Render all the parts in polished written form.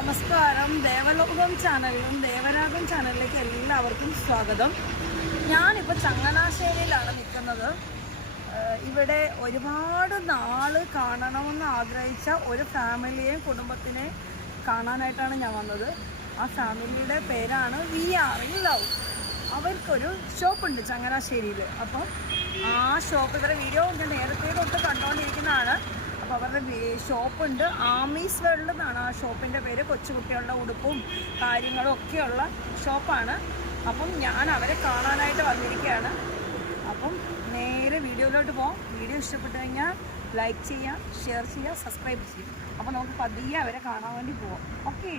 നമസ്കാരം. ദേവലോകം ചാനലിലും ദേവരാഗം ചാനലിലേക്ക് എല്ലാവർക്കും സ്വാഗതം. ഞാനിപ്പോൾ ചങ്ങനാശ്ശേരിയിലാണ് നിൽക്കുന്നത്. ഇവിടെ ഒരുപാട് നാള് കാണണമെന്ന് ആഗ്രഹിച്ച ഒരു ഫാമിലിയെയും കുടുംബത്തിനെ കാണാനായിട്ടാണ് ഞാൻ വന്നത്. ആ ഫാമിലിയുടെ പേരാണ് VR ലവ്. അവർക്കൊരു ഷോപ്പുണ്ട് ചങ്ങനാശ്ശേരിയിൽ. അപ്പം ആ ഷോപ്പ് ഇവരുടെ വീഡിയോ ഞാൻ നേരത്തെ തൊട്ട് കണ്ടുകൊണ്ടിരിക്കുന്നതാണ്. അപ്പോൾ അവരുടെ ഷോപ്പുണ്ട്. ആമീസ് വേൾഡ് എന്നാണ് ആ ഷോപ്പിൻ്റെ പേര്. കൊച്ചുകുട്ടികളുടെ ഉടുപ്പും കാര്യങ്ങളും ഒക്കെയുള്ള ഷോപ്പാണ്. അപ്പം ഞാൻ അവരെ കാണാനായിട്ട് വന്നിരിക്കുകയാണ്. അപ്പം നേരെ വീഡിയോയിലോട്ട് പോകാം. വീഡിയോ ഇഷ്ടപ്പെട്ടു കഴിഞ്ഞാൽ ലൈക്ക് ചെയ്യുക, ഷെയർ ചെയ്യുക, സബ്സ്ക്രൈബ് ചെയ്യുക. അപ്പോൾ നമുക്ക് പതിയെ അവരെ കാണാൻ വേണ്ടി പോവാം. ഓക്കെ.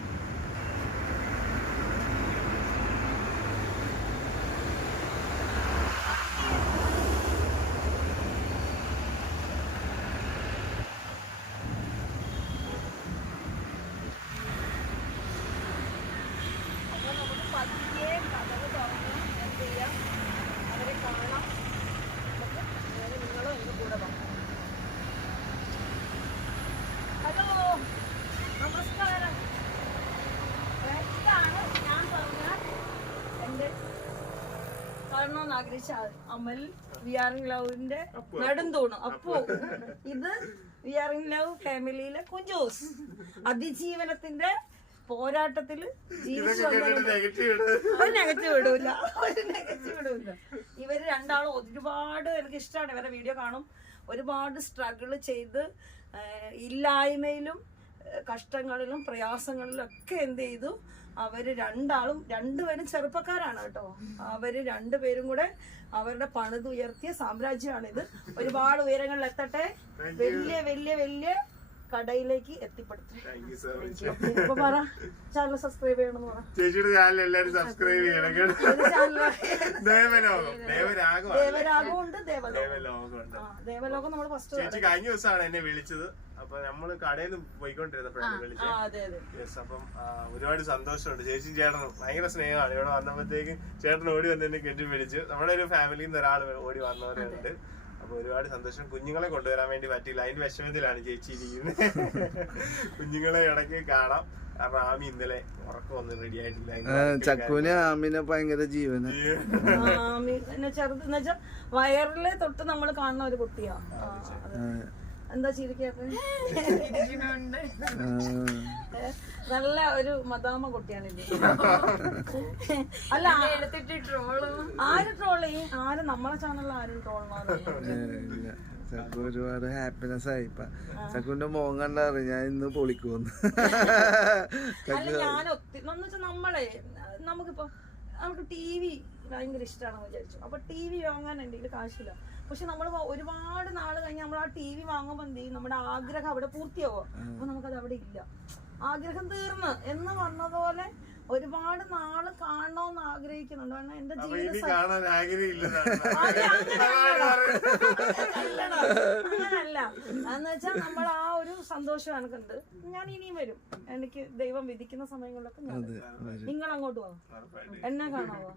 പതിയെ കഥകൾ തുറന്ന് എന്ത് ചെയ്യാം, അവരെ കാണാം. നമുക്ക് നിങ്ങളും എൻ്റെ കൂടെ പോകാം. ഹലോ, നമസ്കാരം. ഇതാണ് ഞാൻ പറഞ്ഞ എൻ്റെ കാണണമെന്ന് ആഗ്രഹിച്ച അമൽ VR ലവിന്റെ നെടുന്തൂണ്. അപ്പോ ഇത് VR ലവ് ഫാമിലിയിലെ കുഞ്ചോസ്. അതിജീവനത്തിന്റെ പോരാട്ടത്തില് ജീവിച്ചു നെഗറ്റീവ് ഇടൂല. ഇവര് രണ്ടാളും ഒരുപാട് എനിക്ക് ഇഷ്ടമാണ്. ഇവരുടെ വീഡിയോ കാണും. ഒരുപാട് സ്ട്രഗിൾ ചെയ്ത് ഇല്ലായ്മയിലും കഷ്ടങ്ങളിലും പ്രയാസങ്ങളിലും ഒക്കെ എന്ത് ചെയ്തു. അവര് രണ്ടുപേരും ചെറുപ്പക്കാരാണ് കേട്ടോ. അവര് രണ്ടുപേരും കൂടെ അവരുടെ പണിതുയർത്തിയ സാമ്രാജ്യമാണിത്. ഒരുപാട് ഉയരങ്ങളിൽ എത്തട്ടെ. വലിയ വലിയ വലിയ കടയിലേക്ക് എത്തിപ്പെടുത്തും. ഇപ്പൊ പറ, ചാനൽ സബ്സ്ക്രൈബ് ചെയ്യണമെന്ന് പറ. ചേച്ചിയുടെ ചാനൽ എല്ലാരും സബ്സ്ക്രൈബ് ചെയ്യണം. ദേവരാഗമുണ്ട്, ദേവലോകം നമ്മൾ ഫസ്റ്റ്. ചേച്ചി കഴിഞ്ഞ ദിവസമാണ് എന്നെ വിളിച്ചത്. അപ്പൊ നമ്മള് കടയിൽ നിന്ന് പോയിക്കൊണ്ടിരുന്നപ്പോഴാണ് വിളിച്ചത്. യെസ്. അപ്പം ഒരുപാട് സന്തോഷമുണ്ട്. ചേച്ചിയും ചേട്ടനും ഭയങ്കര സ്നേഹമാണ്. ഇവിടെ വന്നപ്പോഴത്തേക്കും ചേട്ടൻ ഓടി വന്ന് എന്നെ കെട്ടി വിളിച്ചു. നമ്മുടെ ഒരു ഫാമിലിയിൽ നിന്ന് ഒരാൾ ഓടി വന്നവരുണ്ട്. അപ്പൊ ഒരുപാട് സന്തോഷം. കുഞ്ഞുങ്ങളെ കൊണ്ടുവരാൻ വേണ്ടി പറ്റിയില്ല. അതിന്റെ വിഷമത്തിലാണ് ചേച്ചി ഇരിക്കുന്നത്. കുഞ്ഞുങ്ങളെ ഇടയ്ക്ക് കാണാം. കാരണം ആമി ഇന്നലെ ഉറക്കം ഒന്നും റെഡി ആയിട്ടില്ല. ചക്കുവിന് ആമിനെ ഭയങ്കര ജീവന. ചെറുതെന്ന് വെച്ചാൽ വയറിലെ തൊട്ട് നമ്മൾ കാണുന്ന ഒരു കുട്ടിയാ. എന്താ ചിരിക്കാത്ത? നല്ല ഒരു മദാമ കുട്ടിയാണ് ഇത്. അല്ല, ആര് ട്രോൾ ചെയ്യും? ആരും നമ്മളെ ചാനലിൽ ആരും ട്രോളണോ? ചക്കു ഒരുപാട് ഹാപ്പിനെസ് ആയി. ചക്കുവിന്റെ മോൻ കണ്ടറിയ ഞാൻ ഇന്ന് പൊളിക്കുമെന്ന്. അല്ല, ഞാൻ ഒത്തിരി എന്ന് വെച്ചാൽ നമുക്ക് TV ഭയങ്കര ഇഷ്ടമാണെന്ന് വിചാരിച്ചു. അപ്പൊ TV വാങ്ങാൻ എൻ്റെ കയ്യിൽ കാശില്ല. പക്ഷെ നമ്മൾ ഒരുപാട് നാള് കഴിഞ്ഞ് നമ്മൾ ആ TV വാങ്ങുമ്പോൾ എന്ത് ചെയ്യും, നമ്മുടെ ആഗ്രഹം അവിടെ പൂർത്തിയാവും. അപ്പൊ നമുക്കത് അവിടെ ഇല്ല. ആഗ്രഹം തീർന്ന് എന്ന് പറഞ്ഞതുപോലെ ഒരുപാട് നാള് കാണണമെന്ന് ആഗ്രഹിക്കുന്നുണ്ട്. കാരണം എന്റെ ജീവിതം അങ്ങനല്ല. എന്ന് വെച്ചാൽ നമ്മൾ ആ ഒരു സന്തോഷം എനിക്കുണ്ട്. ഞാൻ ഇനിയും വരും. എനിക്ക് ദൈവം വിധിക്കുന്ന സമയങ്ങളിലൊക്കെ ഞാൻ നിങ്ങൾ അങ്ങോട്ട് പോവാം, എന്നെ കാണാവോ?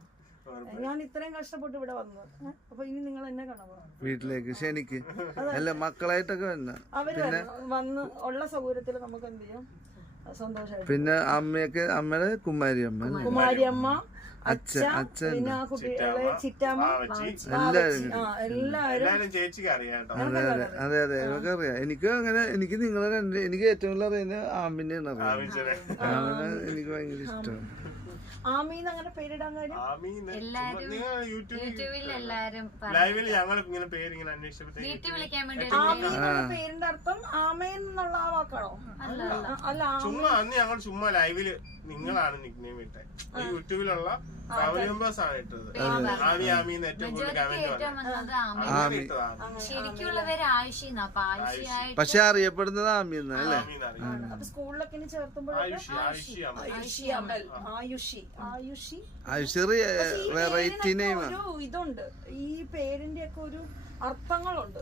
ഞാൻ ഇത്രയും കഷ്ടപ്പെട്ട് ഇവിടെ വന്നത്. അപ്പൊ ഇനി നിങ്ങൾ എന്നെ കാണാമോ? വീട്ടിലേക്ക് ക്ഷണിക്ക്. അല്ല, മക്കളായിട്ടൊക്കെ അവര് വന്ന് ഉള്ള സൗകര്യത്തിൽ നമുക്ക് എന്ത് ചെയ്യാം, സന്തോഷമായിട്ട്. പിന്നെ അമ്മയുടെ കുമാരിയമ്മ, അച്ഛൻ, പിന്നെ ആ കുട്ടികളെ ചിറ്റാമ്മ, എല്ലാരും ചേച്ചിക്ക് അറിയാം. അതെ ഇവർക്ക് അറിയാം. എനിക്ക് അങ്ങനെ എനിക്ക് നിങ്ങളെ എനിക്ക് ഏറ്റവും കൂടുതൽ അറിയുന്നത് ആമിനെയാണ് അറിയാം. എനിക്ക് ഭയങ്കര ഇഷ്ടമാണ്. ആമീന്ന് അങ്ങനെ പേരിടാൻ കാര്യം പേരിന്റെ അർത്ഥം ആമേൻ എന്നുള്ള ആ വാക്കാണോ? അല്ല, ഞങ്ങൾ ചുമ്മാ ലൈവില് നിങ്ങളാണ് നിക്നെയിം ഇട്ടത്. യൂട്യൂബിലുള്ള ഫാമിലി മെമ്പേഴ്സ് ആണ് ഇട്ടത്. ആമി ആമിന്ന് ഏറ്റവും കൂടുതൽ പക്ഷെ അറിയപ്പെടുന്നത് ആമിന്ന് അല്ലേ? സ്കൂളിലൊക്കെ ചേർത്തുമ്പോൾ ആയുഷി വെറൈറ്റി നെയിം. ഇതുണ്ട്, ഈ പേരിന്റെ ഒക്കെ ഒരു അർത്ഥങ്ങളുണ്ട്.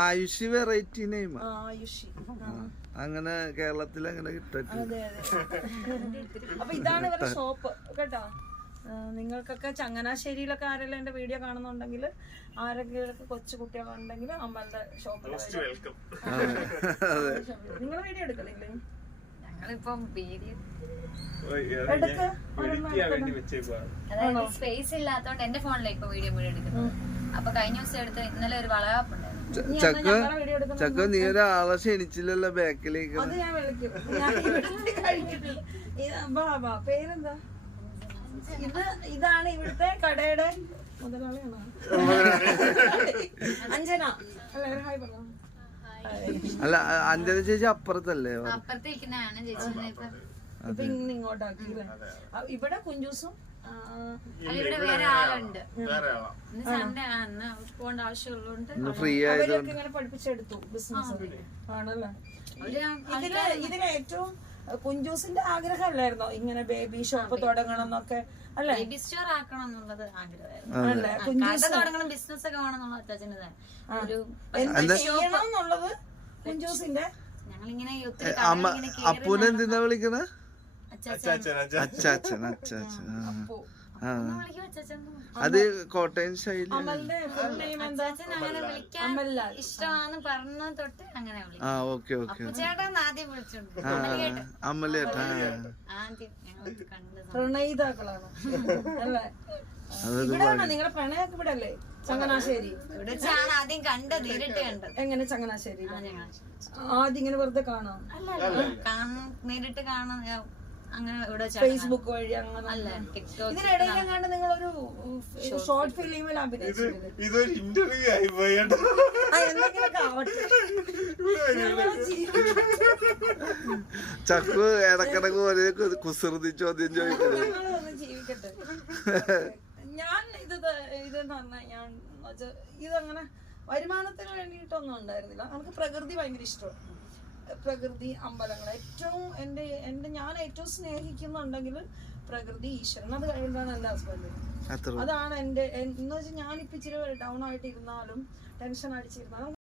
Ayushi variety name. ആയുഷി അങ്ങനെ കേരളത്തിൽ അങ്ങനെ കിട്ടും. അപ്പൊ ഇതാണ് ഇവരുടെ ഷോപ്പ് കേട്ടോ. നിങ്ങൾക്കൊക്കെ ചങ്ങനാശ്ശേരിയിലൊക്കെ ആരെല്ലാം എന്റെ വീഡിയോ കാണുന്നുണ്ടെങ്കിൽ, ആരെങ്കിലും കൊച്ചു കുട്ടികളുണ്ടെങ്കിൽ അമ്മയുടെ ഷോപ്പിൽ. നിങ്ങളെ വീഡിയോ എടുക്കുന്നില്ലേ? ഞങ്ങളിപ്പം വീഡിയോ എഡിറ്റ് വേണ്ടി വെച്ചേക്കുവാണ്. അതായത് സ്പേസ് ഇല്ലാത്തോണ്ട് എന്റെ ഫോണിലേക്ക് ഇപ്പൊ വീഡിയോ മുഴുവൻ എടുക്കുന്നത്. അപ്പൊ കഴിഞ്ഞ ദിവസം എടുത്ത് ഇന്നലെ ഒരു വളകാപ്പുണ്ടായിരുന്നു. ചക്ക നീ ഒരാളെ ക്ഷണിച്ചില്ലല്ലോ ബാക്കിലേക്ക്. അത് ഞാൻ വിളിക്കും. ഞാൻ ഇവിടെ കഴിക്കത്തില്ല. പേരെന്താ? ഇതാണ് ഇവിടുത്തെ കടയുടെ മുതലാളിയാണോ? അഞ്ജന. ഹായ് പറഞ്ഞു. അല്ല അഞ്ജന ചേച്ചി അപ്പുറത്തല്ലേ? അപ്പുറത്തേക്കാണ് ചേച്ചി. ഇപ്പൊ ഇങ്ങോട്ടാക്കിയില്ലേ? ഇവിടെ കുഞ്ചൂസും ഇവിടെ വേറെ ആളുണ്ട്. വേറെ ആളാ. ഇന്ന് സൺഡേ ആണ്, പോകേണ്ട ആവശ്യമുള്ളതുകൊണ്ട് ഫ്രീ അവരൊക്കെ ആയതുകൊണ്ട് ഇങ്ങനെ പഠിപ്പിച്ചെടുത്തു ബിസിനസ് ആണല്ലേ. ഇതില് ഏറ്റവും കുഞ്ചൂസിന്റെ ആഗ്രഹമല്ലായിരുന്നോ ഇങ്ങനെ ബേബി ഷോപ്പ് തുടങ്ങണം എന്നൊക്കെ അല്ലേ? ബേബി സ്റ്റോർ ആക്കണം എന്നുള്ളത് ആഗ്രഹമായിരുന്നു. കട തുടങ്ങണം, ബിസിനസ് ഒക്കെ വേണം എന്നുള്ള അച്ചാച്ചന് ഒരു ചെയ്യണം എന്നുള്ളത് കുഞ്ചൂസിന്റെ. ഞങ്ങളിങ്ങനെ അപ്പൂനെ എന്തിനാ വിളിക്കണ? അച്ചാച്ചൻ അച്ചാച്ചൻ അച്ചാച്ചൻ. അത് കോട്ടയം ശൈലി. അമലിന്റെ ഫുൾ നെയിം എന്താ? അങ്ങനെ വിളിക്കാൻ ഇഷ്ടമാണെന്ന് പറഞ്ഞ തൊട്ട് അങ്ങനെ വിളിക്കും. Okay okay. ചേട്ടൻ ആദ്യം വിളിച്ചോണ്ട് അമ്മലേട്ടാ. ആദ്യം ഞങ്ങൾ കണ്ടത് പ്രണയിതാക്കളാണ് അല്ലേ? ഇവിടെയാണോ നിങ്ങളുടെ പ്രണയൊക്കെ? ഇവിടെ അല്ലേ? ചങ്ങനാശ്ശേരി. ഇവിടെ വെച്ചാണ് ആദ്യം കണ്ടത്, നേരിട്ട് കണ്ടത്. എങ്ങനെ ചങ്ങനാശ്ശേരി? ആദ്യം ഇങ്ങനെ വെറുതെ കാണാം? നേരിട്ട് കാണാൻ അങ്ങനെ ഇവിടെ ഫേസ്ബുക്ക് വഴി അങ്ങനെ അല്ല, ഇതിനിടയിൽ കണ്ട് നിങ്ങളൊരു ഷോർട്ട് ഫിലിമിൽ അഭിനയിച്ചിരുന്നു. ഇതൊരു ഇന്റർവ്യൂ ആയി പോയി. എന്തെങ്കിലുമൊക്കെ ആവട്ടെ. ചക്കു ഇടക്കിടക്ക് ഒരേ കുസൃതി ചോദ്യം ചോദിക്കുന്നത്. ഞങ്ങളൊന്ന് ജീവിക്കട്ടെ. ഞാൻ ഇതെന്ന് പറഞ്ഞാൽ ഞാൻ ഇതങ്ങനെ വരുമാനത്തിന് വേണ്ടിയിട്ടൊന്നും ഉണ്ടായിരുന്നില്ല. നമുക്ക് പ്രകൃതി ഭയങ്കര ഇഷ്ടമാണ്. പ്രകൃതി, അമ്പലങ്ങൾ ഏറ്റവും ഞാൻ ഏറ്റവും സ്നേഹിക്കുന്നുണ്ടെങ്കിൽ പ്രകൃതി, ഈശ്വരൻ. അത് കഴിഞ്ഞാണ് എൻ്റെ ഹസ്ബൻഡ്. അതാണ് എൻ്റെ എന്ന് വെച്ചാൽ ഞാനിപ്പോൾ ഇച്ചിരി ഡൗൺ ആയിട്ട് ഇരുന്നാലും ടെൻഷൻ അടിച്ചിരുന്നാലും